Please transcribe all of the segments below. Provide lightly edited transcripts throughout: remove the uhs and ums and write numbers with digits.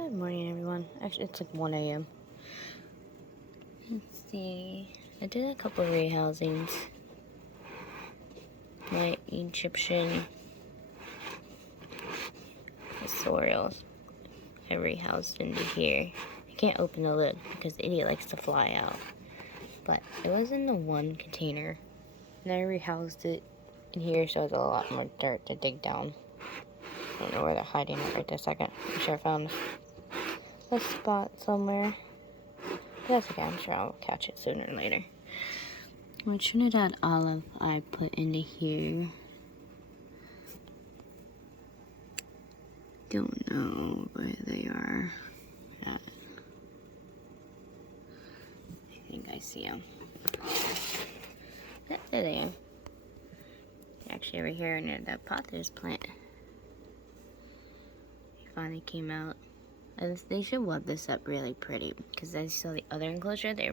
Good morning, everyone. Actually, it's like 1 a.m. Let's see. I did a couple of rehousings. My Egyptian sorrels I rehoused into here. I can't open the lid because the idiot likes to fly out. But it was in the one container. And I rehoused it in here, so it's a lot more dirt to dig down. I don't know where they're hiding it right this second. I'm sure I found a spot somewhere. That's okay, I'm sure I'll catch it sooner or later. My Trinidad olive I put into here. Don't know where they are at. I think I see them. Yep, there they are. Actually, over here near the pothos plant. They finally came out. They should web this up really pretty because I saw the other enclosure. They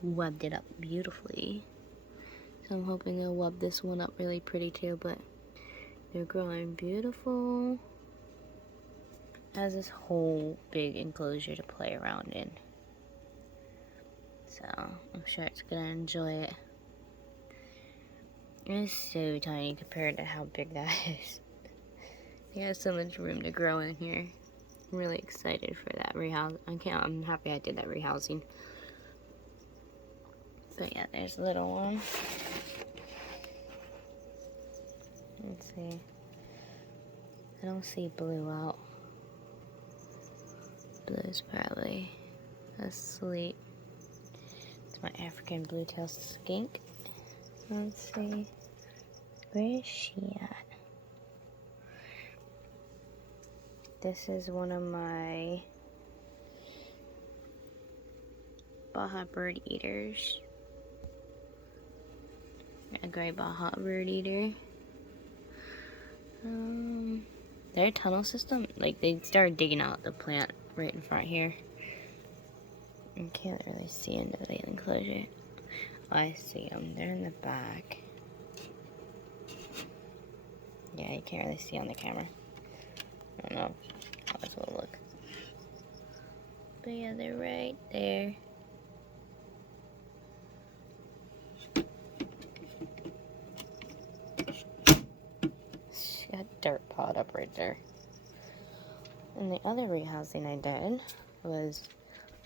webbed it up beautifully. So I'm hoping they'll web this one up really pretty too, but they're growing beautiful. It has this whole big enclosure to play around in. So I'm sure it's gonna enjoy it. It's so tiny compared to how big that is. They have so much room to grow in here. I'm really excited for that rehouse. I'm happy I did that rehousing. But yeah, there's a little one. Let's see. I don't see blue out. Blue's probably asleep. It's my African blue-tailed skink. Let's see. Where is she at? This is one of my Baja bird eaters. A gray Baja bird eater. Their tunnel system, like they started digging out the plant right in front here. I can't really see into the enclosure. Oh, I see them. They're in the back. Yeah, you can't really see on the camera. I don't know how this will look. But yeah, they're right there. She got dirt piled up right there. And the other rehousing I did was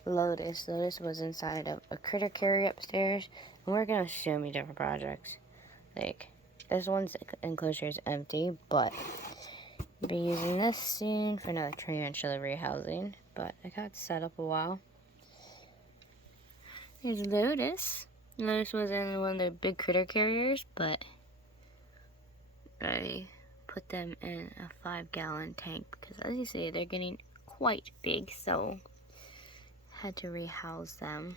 Lotus. Lotus was inside of a critter carrier upstairs. And we're going to show me different projects. Like, this one's enclosure is empty, but I'll be using this soon for another tarantula rehousing. But I got set up a while. There's Lotus. Lotus was in one of the big critter carriers, but I put them in a 5-gallon tank because, as you see, they're getting quite big, so I had to rehouse them.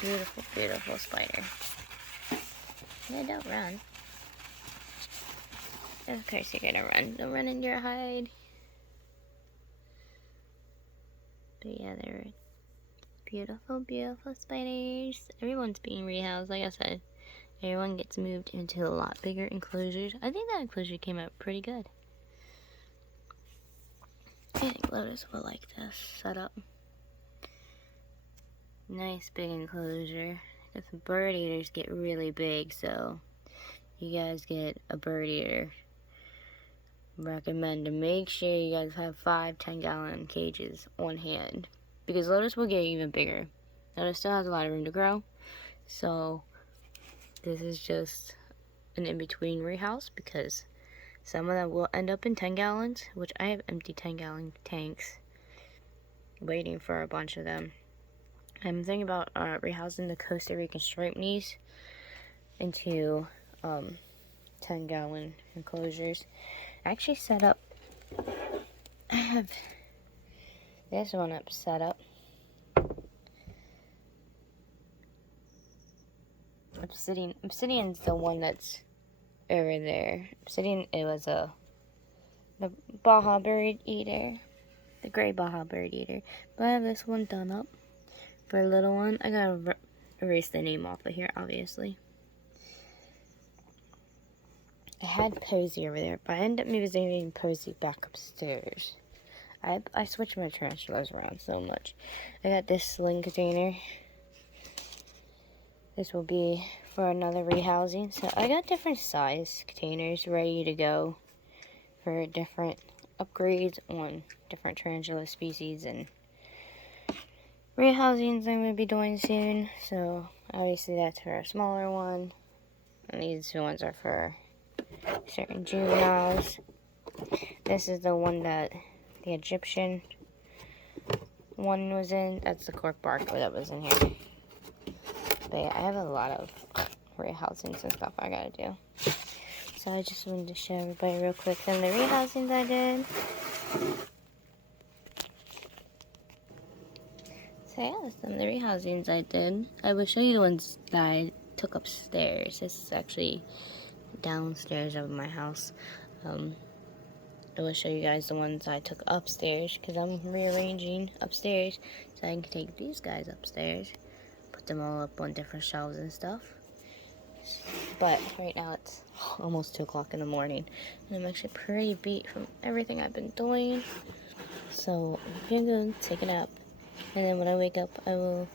Beautiful, beautiful spider. Yeah, don't run. Of course you're gonna run. Don't run in your hide. But yeah, they're beautiful, beautiful spiders. Everyone's being rehoused, like I said. Everyone gets moved into a lot bigger enclosures. I think that enclosure came out pretty good. I think Lotus will like this setup. Nice big enclosure. If the bird eaters get really big, so you guys get a bird eater, recommend to make sure you guys have 5-10-gallon cages on hand, because Lotus will get even bigger. Lotus still has a lot of room to grow, so this is just an in-between rehouse, because some of them will end up in 10 gallons, which I have empty 10-gallon tanks waiting for a bunch of them. I'm thinking about rehousing the Costa Rican striped knees into 10-gallon enclosures. I actually set up, I have this one up set up. Obsidian's the one that's over there. Obsidian, it was the Baja bird eater, the gray Baja bird eater. But I have this one done up for a little one. I got a erase the name off of here, obviously. I had Posy over there, but I ended up moving Posy back upstairs. I switched my tarantulas around so much. I got this sling container. This will be for another rehousing. So I got different size containers ready to go for different upgrades on different tarantula species and rehousings I'm going to be doing soon. So obviously that's for a smaller one. And these ones are for certain juveniles. This is the one that the Egyptian one was in. That's the cork barker that was in here. But yeah, I have a lot of rehousings and stuff I gotta do. So I just wanted to show everybody real quick some of the rehousings I did. So yeah, some of the rehousings I did. I will show you the ones that I took upstairs. This is actually downstairs of my house. I will show you guys the ones I took upstairs because I'm rearranging upstairs so I can take these guys upstairs, put them all up on different shelves and stuff. But right now it's almost 2 o'clock in the morning and I'm actually pretty beat from everything I've been doing. So I'm gonna go take a nap, and then when I wake up I will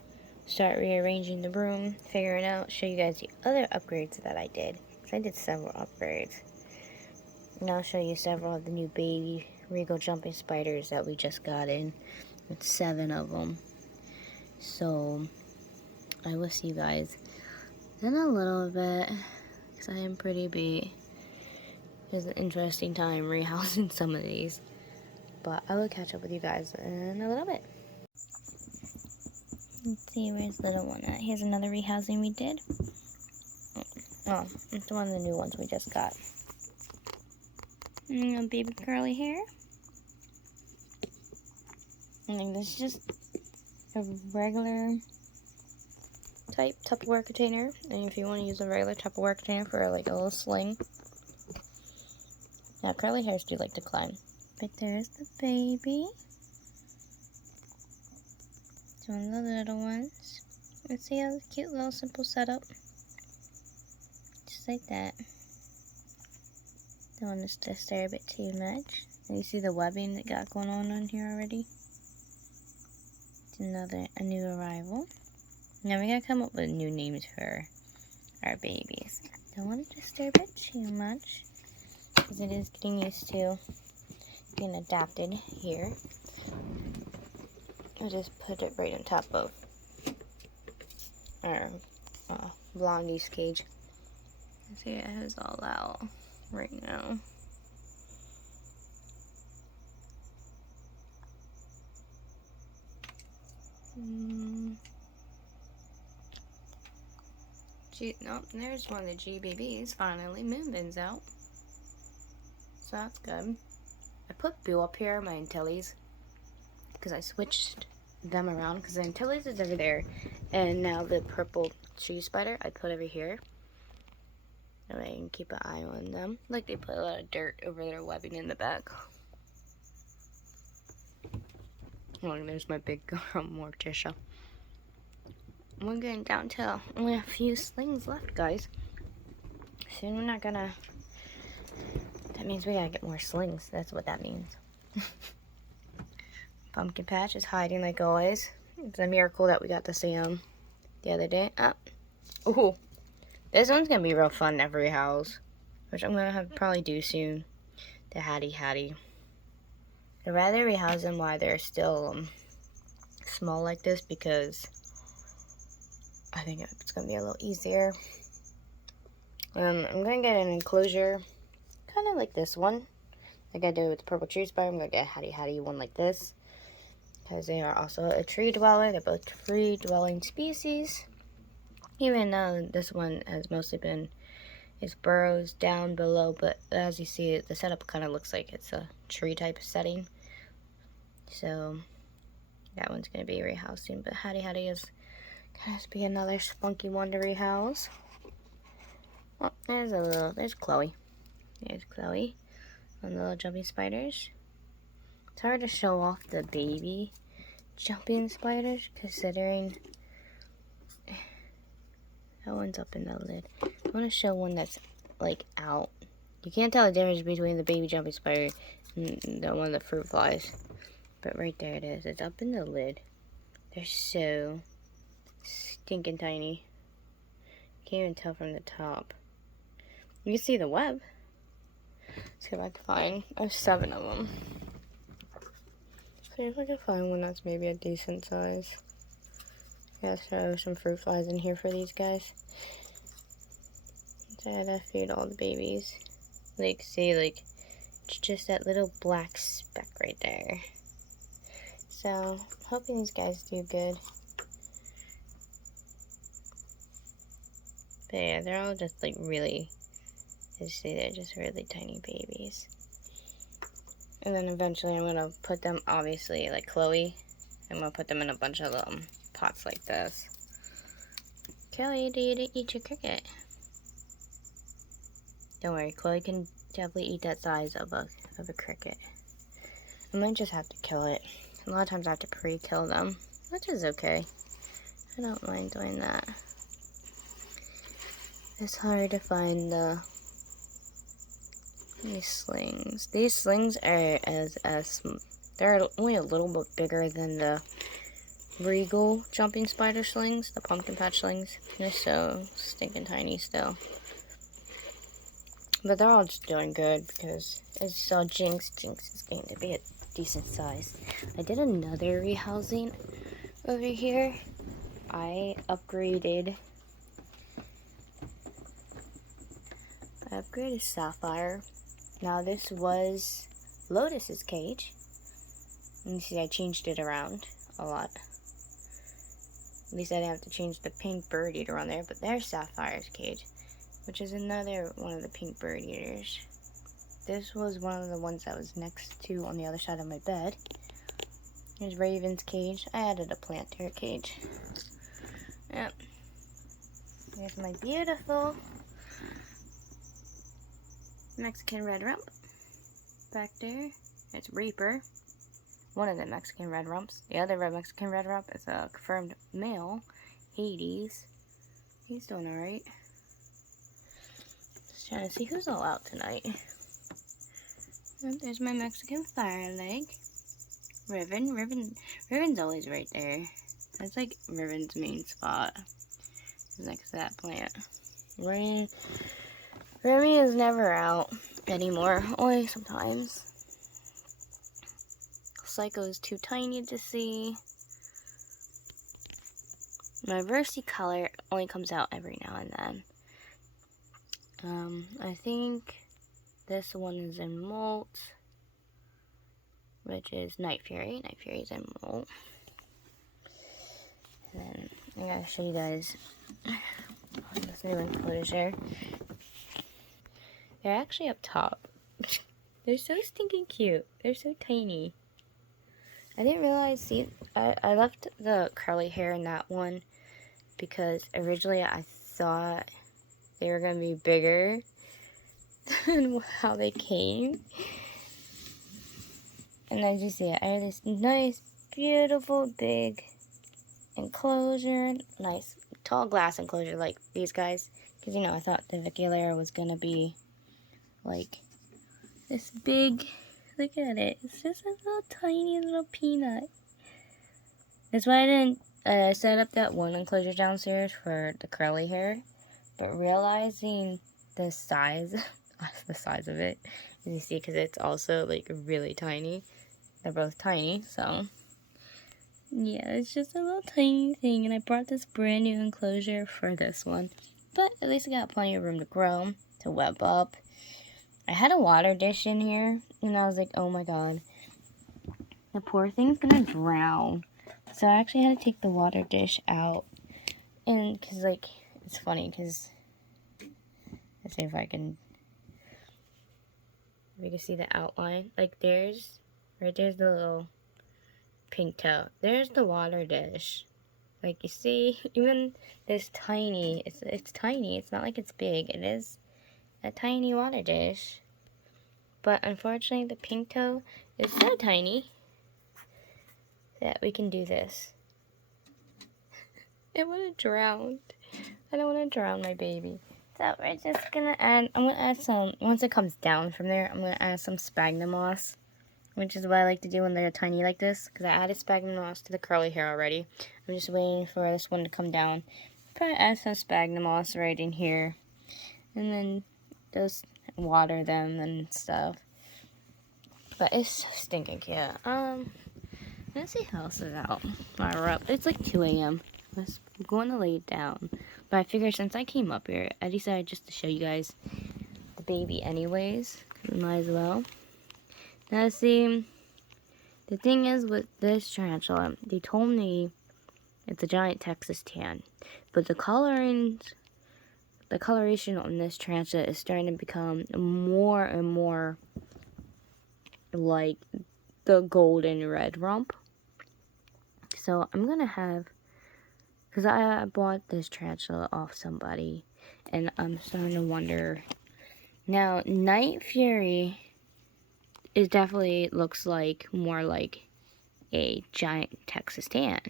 start rearranging the room, figuring out, show you guys the other upgrades that I did. Because I did several upgrades. And I'll show you several of the new baby regal jumping spiders that we just got in. It's 7 of them. So I will see you guys in a little bit because I am pretty beat. It's an interesting time rehousing some of these. But I will catch up with you guys in a little bit. Let's see, where's little one at? Here's another rehousing we did. Oh, it's one of the new ones we just got. Baby curly hair. And this is just a regular type Tupperware container. And if you want to use a regular Tupperware container for like a little sling. Now curly hairs do like to climb. But there's the baby. It's one of the little ones. Let's see how this cute little simple setup. Just like that. Don't want to disturb it too much. And you see the webbing that got going on here already? It's a new arrival. Now we gotta come up with new names for our babies. Don't want to disturb it too much because it is getting used to being adapted here. I'll just put it right on top of our Blondie's cage. See, it has all out right now. Nope, there's one of the GBBs finally. Moonbin's out. So that's good. I put Boo up here, my Antilles, because I switched them around because the Antilles is over there. And now the purple tree spider I put over here. That way I can keep an eye on them. Like they put a lot of dirt over their webbing in the back. Oh, there's my big girl Morticia. We're getting down to only a few slings left, guys. Soon we're not gonna... That means we gotta get more slings. That's what that means. Pumpkin Patch is hiding like always. It's a miracle that we got to see him the other day. Ooh. This one's gonna be real fun to rehouse, which I'm gonna have to probably do soon. The Hattie. I'd rather rehouse them while they're still small like this because I think it's gonna be a little easier. I'm gonna get an enclosure, kind of like this one. Like I did with the purple tree spider. I'm gonna get a Hattie one like this because they are also a tree dweller. They're both tree dwelling species. Even though this one has mostly been its burrows down below, but as you see, the setup kind of looks like it's a tree type setting. So that one's gonna be rehousing, but Hattie is gonna be another spunky one to rehouse. Oh, there's Chloe. There's Chloe on the little jumping spiders. It's hard to show off the baby jumping spiders considering That one's up in the lid. I want to show one that's like out. You can't tell the difference between the baby jumping spider and the one of the fruit flies. But right there it is. It's up in the lid. They're so stinking tiny. Can't even tell from the top. You can see the web. Let's see if I can find. I have 7 of them. See if I can find one that's maybe a decent size. Yeah, throw some fruit flies in here for these guys. So I had to feed all the babies. Like, see, like, it's just that little black speck right there. So, hoping these guys do good. But yeah, they're all just like really, you see, they're just really tiny babies. And then eventually I'm gonna put them, obviously, like Chloe, I'm gonna put them in a bunch of pots like this. Chloe, do you eat your cricket? Don't worry, Chloe can definitely eat that size of a cricket. I might just have to kill it. A lot of times I have to pre-kill them, which is okay. I don't mind doing that. It's hard to find these slings. These slings are they're only a little bit bigger than the regal jumping spider slings, the pumpkin patch slings. They're so stinking tiny still. But they're all just doing good because I saw Jinx. Jinx is going to be a decent size. I did another rehousing over here. I upgraded Sapphire. Now this was Lotus's cage. And you see I changed it around a lot. At least I didn't have to change the pink bird eater on there, but there's Sapphire's cage, which is another one of the pink bird eaters. This was one of the ones that was next to on the other side of my bed. Here's Raven's cage. I added a plant to her cage. Yep. Here's my beautiful Mexican red rump. Back there, it's Reaper. One of the Mexican red rumps. The other Mexican red rump is a confirmed male, Hades. He's doing alright. Just trying to see who's all out tonight. And there's my Mexican fire leg. Riven's always right there. That's like Riven's main spot. Next to that plant. Remy is never out anymore. Only sometimes. Psycho is too tiny to see. My Versi color only comes out every now and then. I think this one is in molt, which is Night Fury. Night Fury is in molt. And then I gotta show you guys this new enclosure. They're actually up top. They're so stinking cute. They're so tiny. I didn't realize, see, I left the curly hair in that one because originally I thought they were going to be bigger than how they came. And as you see, I have this nice, beautiful, big enclosure. Nice, tall glass enclosure like these guys. Because, you know, I thought the Viculaire was going to be like this big. Look at it. It's just a little tiny little peanut. That's why I didn't set up that one enclosure downstairs for the curly hair. But realizing the size of it, as you see, because it's also like really tiny. They're both tiny, so yeah, it's just a little tiny thing. And I brought this brand new enclosure for this one. But at least I got plenty of room to grow, to web up. I had a water dish in here, and I was like, oh my god, the poor thing's gonna drown. So I actually had to take the water dish out, and because, like, it's funny, because, let's see if you can see the outline. Like, right there's the little pink toe. There's the water dish. Like, you see, even this tiny, it's tiny, it's not like it's big, it is a tiny water dish. But unfortunately, the pink toe is so tiny that we can do this. It would have drowned. I don't want to drown my baby. So we're just gonna add, I'm gonna add some, once it comes down from there, I'm gonna add some sphagnum moss, which is what I like to do when they're tiny like this, because I added sphagnum moss to the curly hair already. I'm just waiting for this one to come down. Probably add some sphagnum moss right in here, and then just water them and stuff. But it's stinking cute. Let's see how else is out while we're up. It's like 2 a.m. I'm going to lay down. But I figured since I came up here, I decided just to show you guys the baby anyways. Might as well. Now see, the thing is with this tarantula, they told me it's a giant Texas tan. But the coloration on this tarantula is starting to become more and more like the golden red rump. So I'm gonna have, because I bought this tarantula off somebody, and I'm starting to wonder. Now, Night Fury is definitely looks like more like a giant Texas tan.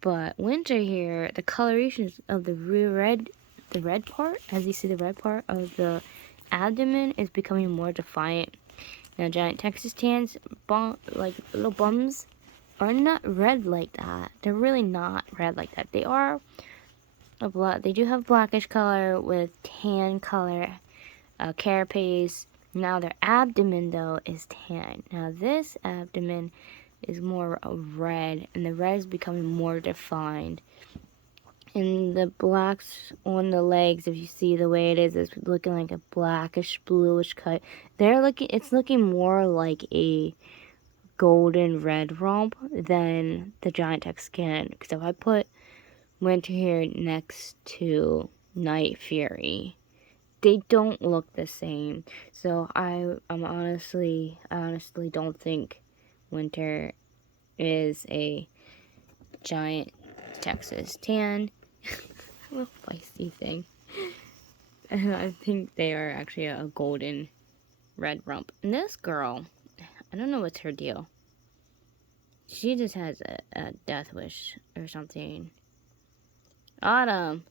But Winter here, the colorations of the red part, as you see the red part of the abdomen is becoming more defiant. Now, giant Texas tans, like little bums, are not red like that. They're really not red like that. They are they do have blackish color with tan color carapace. Now their abdomen though is tan. Now this abdomen is more red, and the red is becoming more defined. And the blacks on the legs, if you see the way it is, it's looking like a blackish bluish cut. It's looking more like a golden red rump than the giant Texas can. So if I put Winter here next to Night Fury, they don't look the same. So I honestly don't think Winter is a giant Texas tan. A little feisty thing. And I think they are actually a golden red rump. And this girl, I don't know what's her deal. She just has a death wish or something. Autumn,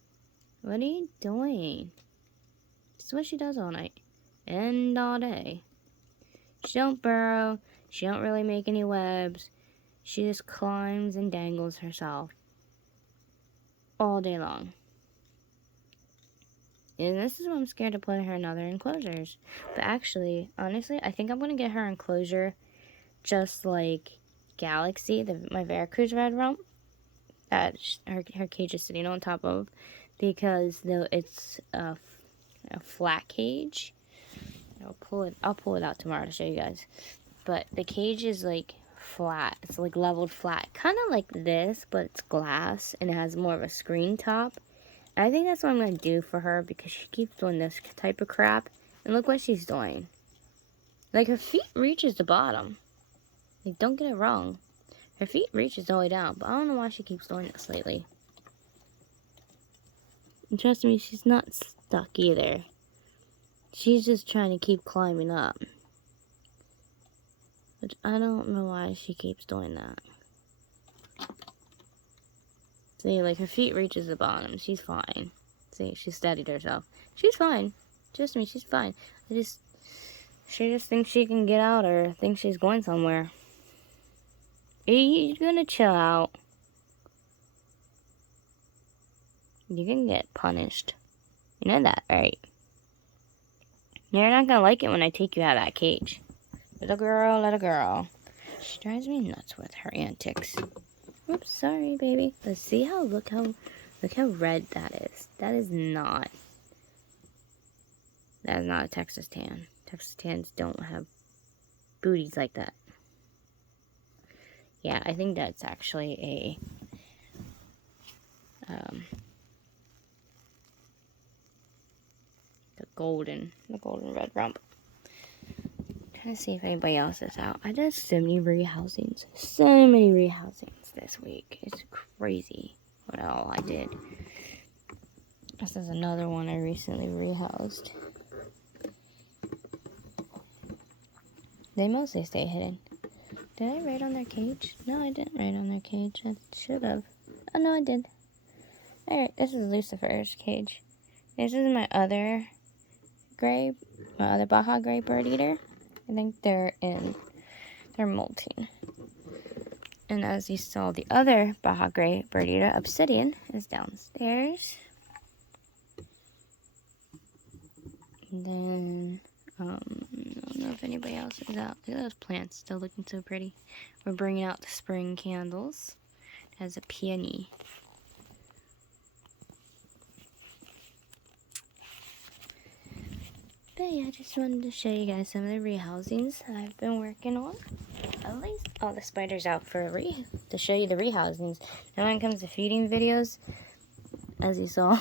what are you doing? This is what she does all night and all day. She don't burrow. She don't really make any webs. She just climbs and dangles herself all day long. And this is why I'm scared to put her in other enclosures. But actually, honestly, I think I'm going to get her enclosure just like Galaxy, my Veracruz red rump, that her cage is sitting on top of, because though it's a flat cage. I'll pull it out tomorrow to show you guys. But the cage is like flat. It's like leveled flat, kind of like this, but it's glass and it has more of a screen top. I think that's what I'm going to do for her, because she keeps doing this type of crap. And look what she's doing. Like, her feet reaches the bottom. Like, don't get it wrong. Her feet reaches all the way down, but I don't know why she keeps doing this lately. And trust me, she's not stuck either. She's just trying to keep climbing up. Which I don't know why she keeps doing that. See, like, her feet reaches the bottom. She's fine. See, she steadied herself. She's fine. Trust me, she's fine. She just thinks she can get out, or thinks she's going somewhere. You're gonna chill out. You can get punished. You know that, right? You're not gonna like it when I take you out of that cage. Little girl. She drives me nuts with her antics. Oops, sorry, baby. But see how, look how red that is. That is not a Texas tan. Texas tans don't have booties like that. Yeah, I think that's actually the golden red rump. Trying to see if anybody else is out. I did so many rehousings this week. It's crazy what all I did. This is another one I recently rehoused. They mostly stay hidden. Did I write on their cage? No, I didn't write on their cage. I should have. Oh, no, I did. there. This is Lucifer's cage. This is my other Baja gray bird eater. I think they're molting. And as you saw, the other Baja gray bird eater, Obsidian, is downstairs. And then, I don't know if anybody else is out. Look at those plants, still looking so pretty. We're bringing out the spring candles as a peony. But yeah, I just wanted to show you guys some of the rehousings that I've been working on. At least all the spiders out for to show you the rehousings. Now when it comes to feeding videos, as you saw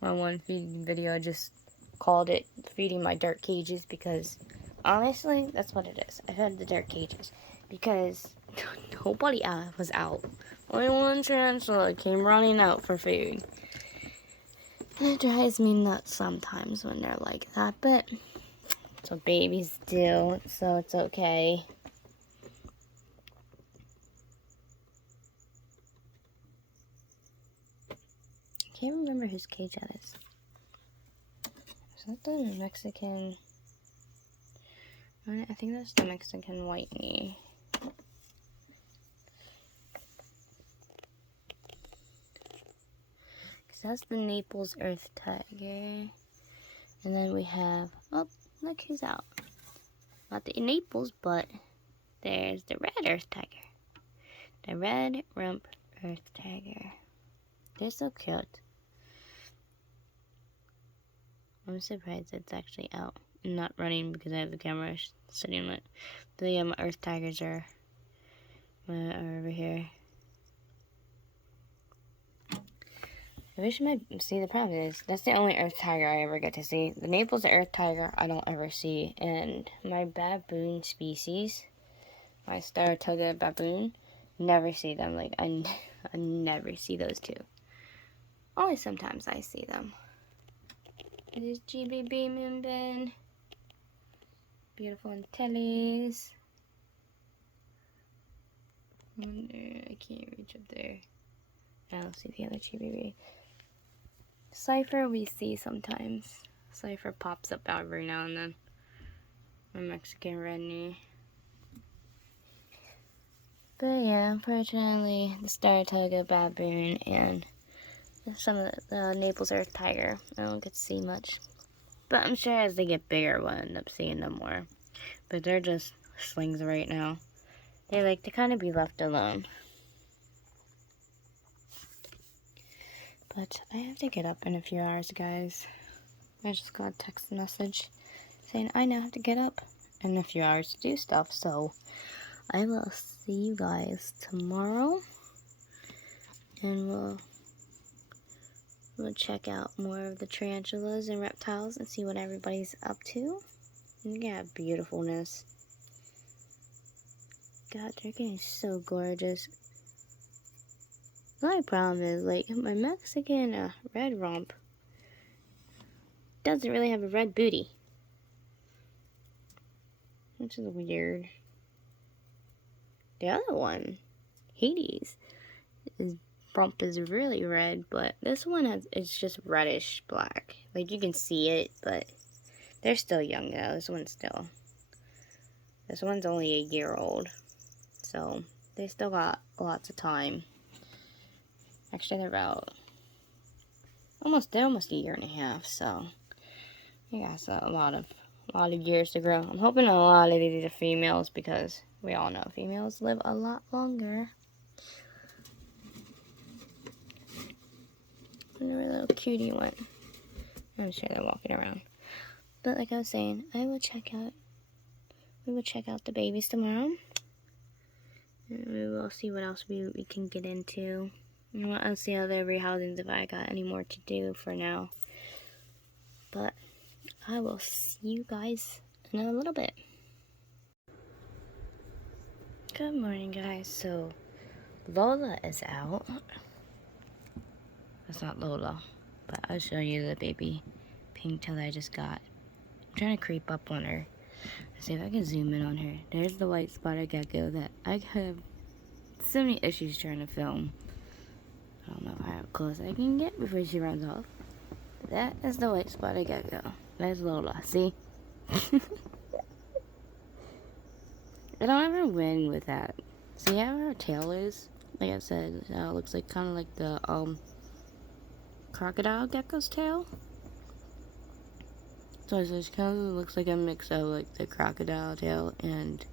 my one feeding video, I just called it feeding my dirt cages because honestly, that's what it is. I fed the dirt cages because nobody was out. Only one tarantula came running out for food. It drives me nuts sometimes when they're like that, but it's what babies do, so it's okay. I can't remember whose cage that is. Is that the Mexican? I think that's the Mexican whitey. That's the Naples Earth Tiger. And then we have, oh, look who's out. Not the Naples, but there's the red Earth Tiger. The red rump Earth Tiger. They're so cute. I'm surprised it's actually out and not running because I have the camera sitting on it. But yeah, my Earth Tigers are over here. I wish see, the problem is, that's the only Earth Tiger I ever get to see. The Naples Earth Tiger, I don't ever see. And my baboon species, my Saratoga baboon, never see them. Like, I never see those two. Only sometimes I see them. There's GBB Moonbin. Beautiful Antilles. I can't reach up there. I'll see the other GBB. Cypher we see sometimes. Cypher pops up every now and then. My Mexican redknee. But yeah, unfortunately, the Saratoga baboon and some of the Naples Earth Tiger, I don't get to see much. But I'm sure as they get bigger, we'll end up seeing them more. But they're just slings right now. They like to kind of be left alone. But I have to get up in a few hours, guys. I just got a text message saying I now have to get up in a few hours to do stuff. So I will see you guys tomorrow. And we'll check out more of the tarantulas and reptiles and see what everybody's up to. And yeah, beautifulness. God, they're getting so gorgeous. The only problem is, like, my Mexican red rump doesn't really have a red booty. Which is weird. The other one, Hades, his rump is really red, but this one it's just reddish black. Like, you can see it, but they're still young though. This one's only a year old. So, they still got lots of time. Actually, they're about almost a year and a half, so yeah, so a lot of years to grow. I'm hoping a lot of these are females because we all know females live a lot longer. I wonder where the little cutie went. I'm sure they're walking around. But like I was saying, we will check out the babies tomorrow. And we will see what else we can get into. I'll see how the rehousings if I got any more to do for now. But I will see you guys in a little bit. Good morning, guys. So Lola is out. That's not Lola, but I'll show you the baby pink tail that I just got. I'm trying to creep up on her. Let's see if I can zoom in on her. There's the white spotted gecko that I have so many issues trying to film. I don't know how close I can get before she runs off. That is the white spotted gecko. That's Lola. See? I don't ever win with that. See how her tail is? Like I said, it looks like kind of like the crocodile gecko's tail. So it kind of looks like a mix of like the crocodile tail, and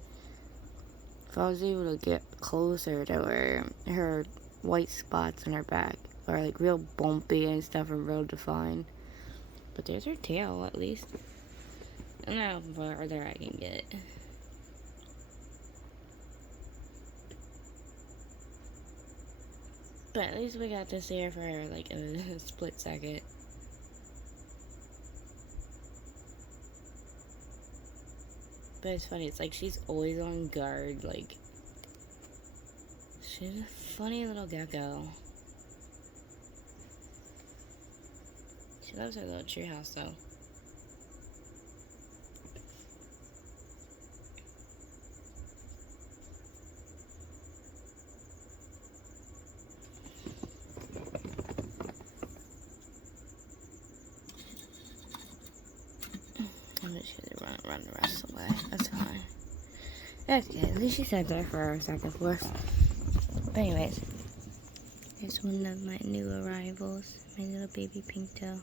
if I was able to get closer to her white spots on her back are like real bumpy and stuff and real defined. But there's her tail at least. I don't know how farther I can get. But at least we got to see her for like a split second. But it's funny, it's like she's always on guard, like, she's a funny little gecko. She loves her little treehouse though. I'm just gonna run the rest of the way. That's fine. That's good. At least she sat there for a second floor. But anyways, here's one of my new arrivals. My little baby pink toe. I'm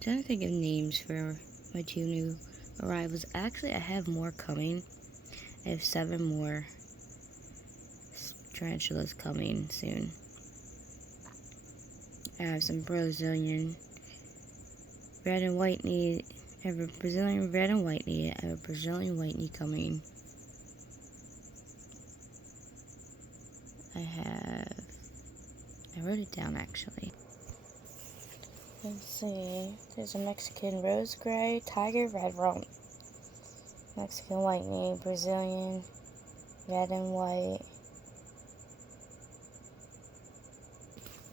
trying to think of names for my 2 new arrivals. Actually, I have more coming. I have 7 more tarantulas coming soon. I have some Brazilian red and white knee. I have a Brazilian red and white knee. I have a Brazilian white knee coming. I wrote it down actually. Let's see. There's a Mexican rose gray, tiger red rump, Mexican white knee, Brazilian red and white.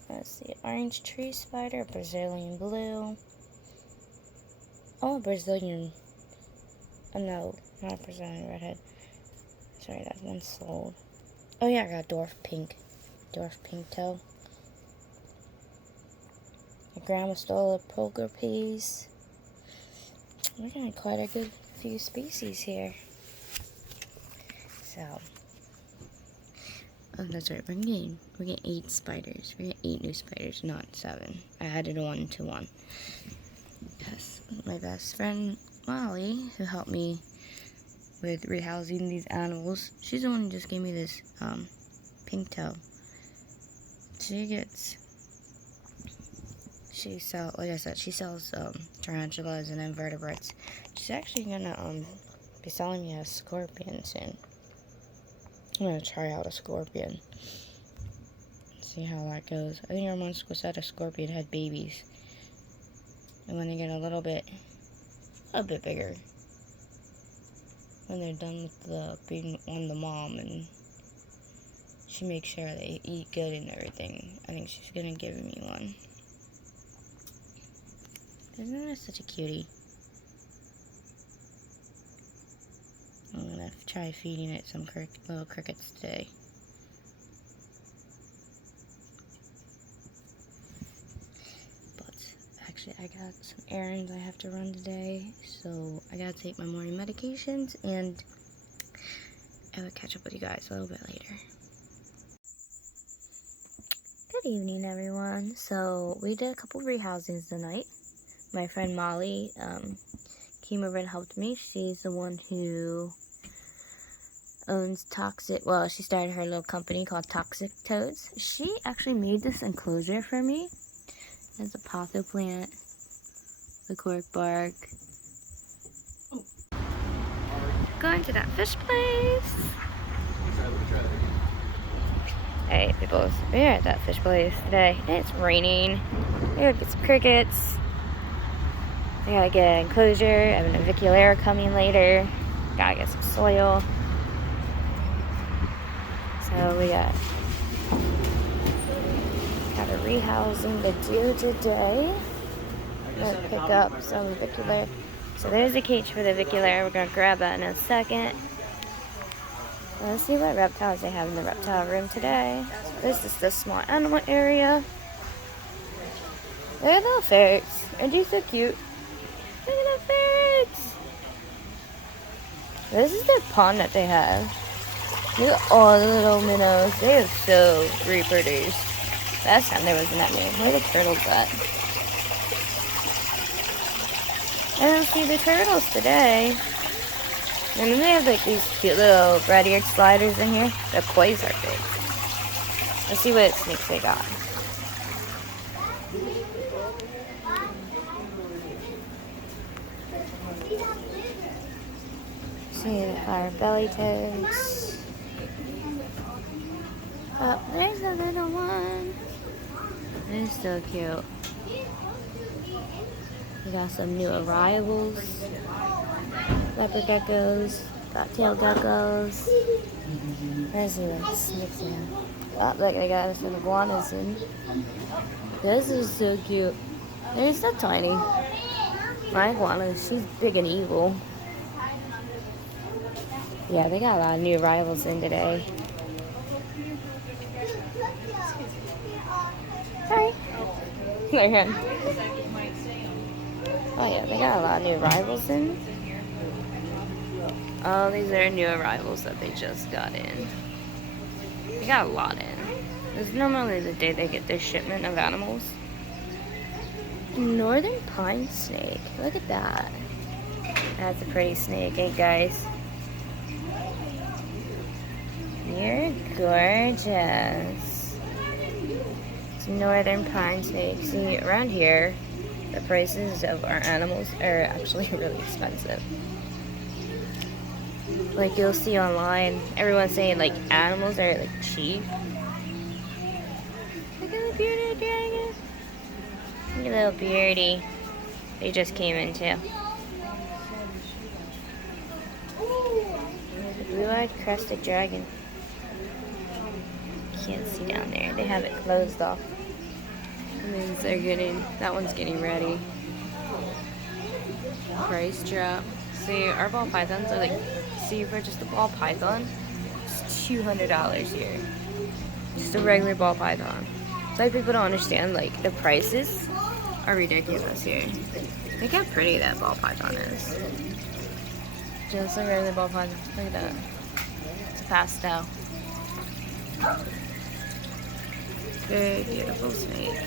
Let's see. Orange tree spider, Brazilian blue. Oh, Brazilian. Oh, no, not Brazilian redhead. Sorry, that one sold. Oh, yeah, I got dwarf pink toe. My grandma stole a poker piece. We're getting quite a good few species here. So, oh, that's right. We're getting 8 spiders. We're getting 8 new spiders, not 7. I added 1 to 1. Yes, my best friend Molly, who helped me with rehousing these animals, she's the one who just gave me this pink toe. Like I said, she sells tarantulas and invertebrates. She's actually gonna be selling me a scorpion soon. I'm gonna try out a scorpion. See how that goes. I think our once was that a scorpion had babies. And when they get a little bit bigger, when they're done with being on the mom, and she makes sure they eat good and everything, I think she's gonna give me one. Isn't that such a cutie? I'm gonna try feeding it some little crickets today. Actually, I got some errands I have to run today, so I gotta take my morning medications, and I will catch up with you guys a little bit later. Good evening, everyone. So we did a couple rehousings tonight. My friend Molly came over and helped me. She's the one who owns she started her little company called Toxic Toads. She actually made this enclosure for me. There's a potho plant, the cork bark. Oh. Going to that fish place. Hey, people, we're at that fish place today. It's raining. We gotta get some crickets. I gotta get an enclosure. I have an aviculaire coming later. Gotta get some soil. So we got a rehousing to do today. I'm gonna pick up some aviculaire. So there's a cage for the aviculaire. We're gonna grab that in a second. Let's see what reptiles they have in the reptile room today. This is the small animal area. Look at little ferrets. Aren't you so cute? Look at the ferrets. This is the pond that they have. Look at all the little minnows. They have so reproduced. Last time there wasn't that many. Where are the turtles at? I don't see the turtles today. And then they have like these cute little red-eared sliders in here. The koi's are big. Let's see what snakes they got. See our belly toads. Oh, there's a little one. They're so cute. We got some new arrivals. Leopard geckos, bobtail geckos. There's the snakes in. Oh, look, they got some iguanas in. This is so cute. They're so tiny. My iguana, she's big and evil. Yeah, they got a lot of new arrivals in today. Sorry. Go ahead. Oh yeah, they got a lot of new arrivals in. Oh, these are new arrivals that they just got in. They got a lot in. It's normally the day they get their shipment of animals. Northern pine snake. Look at that. That's a pretty snake, ain't guys? You're gorgeous. It's northern pine snake. See, around here, the prices of our animals are actually really expensive. Like you'll see online, everyone's saying like animals are like cheap. Look at the bearded dragon. Look at little beardy. They just came in too. There's a blue-eyed crested dragon. Can't see down there. They have it closed off. And then they're getting, that one's getting ready. Price drop. See, our ball pythons are like, see, for just a ball python, it's $200 here. Just a regular ball python. It's like people don't understand, like, the prices are ridiculous here. Look how pretty that ball python is. Just a regular ball python. Look at that. It's a pastel. Very beautiful snake.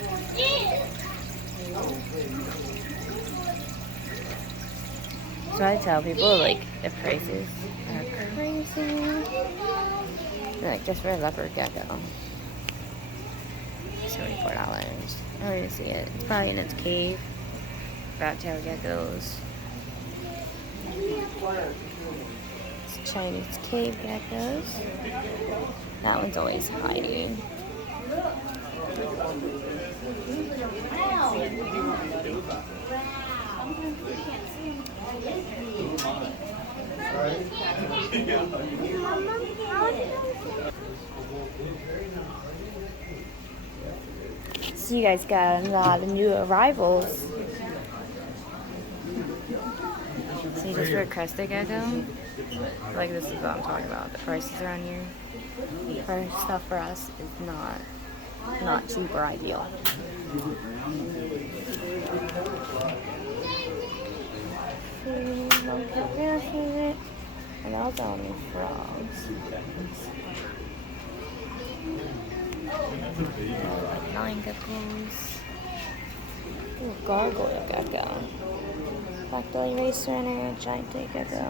So I tell people, like, the prices are crazy. Like, just for a leopard gecko. $74. I don't even see it. It's probably in its cave. Bobtail geckos. It's Chinese cave geckos. That one's always hiding. So you guys got a lot of new arrivals. See, just for a crested gecko, like this is what I'm talking about. The prices around here for stuff for us is not cheap or ideal. And also only frogs. Like 9 geckos. Ooh, gargoyle gecko. Black belly race runner, giant day gecko.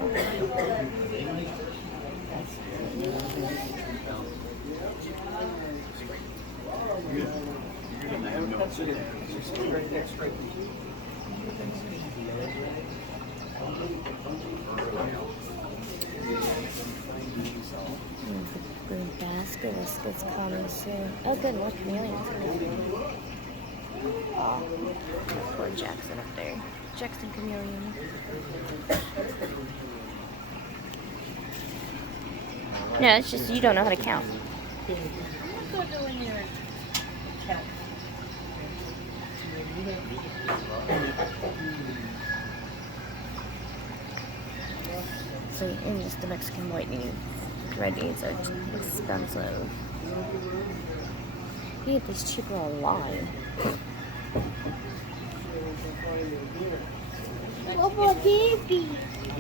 Blue basilisk is coming soon. Oh good, more chameleons coming. Oh, poor Jackson up there. Jackson chameleon. No, it's just you don't know how to count. See, and just the Mexican white meat. Reddies are expensive. You get these cheaper online.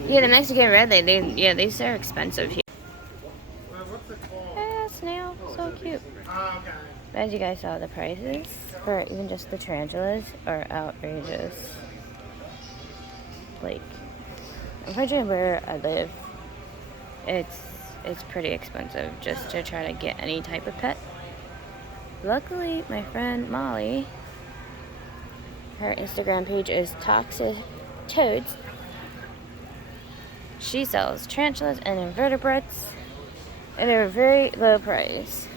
Yeah, the Mexican red, these are expensive here. Yeah, snail, so cute. As you guys saw, the prices for even just the tarantulas are outrageous. Like, unfortunately where I live, it's pretty expensive just to try to get any type of pet. Luckily, my friend Molly, her Instagram page is Toxic Toads. She sells tarantulas and invertebrates at a very low price.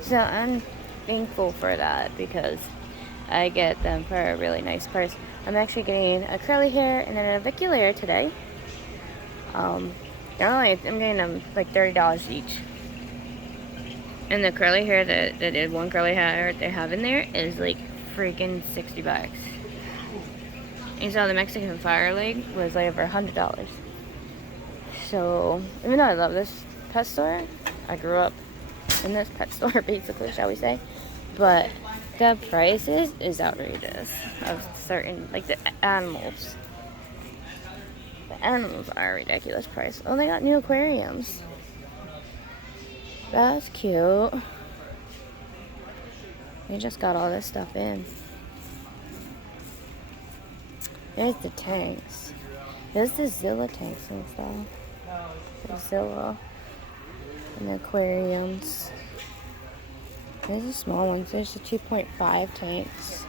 So I'm thankful for that because I get them for a really nice price. I'm actually getting a curly hair and then a aviculaire today. I'm getting them like $30 each. And the curly hair, the one curly hair they have in there is like freaking $60. And so the Mexican Fire League was like over $100. So even though I love this pet store, I grew up in this pet store basically, shall we say. But the prices is outrageous of certain, like the animals. The animals are a ridiculous price. Oh, they got new aquariums. That's cute. They just got all this stuff in. There's the tanks. There's the Zilla tanks and stuff. The Zilla and the aquariums. There's the small ones. There's the 2.5 tanks.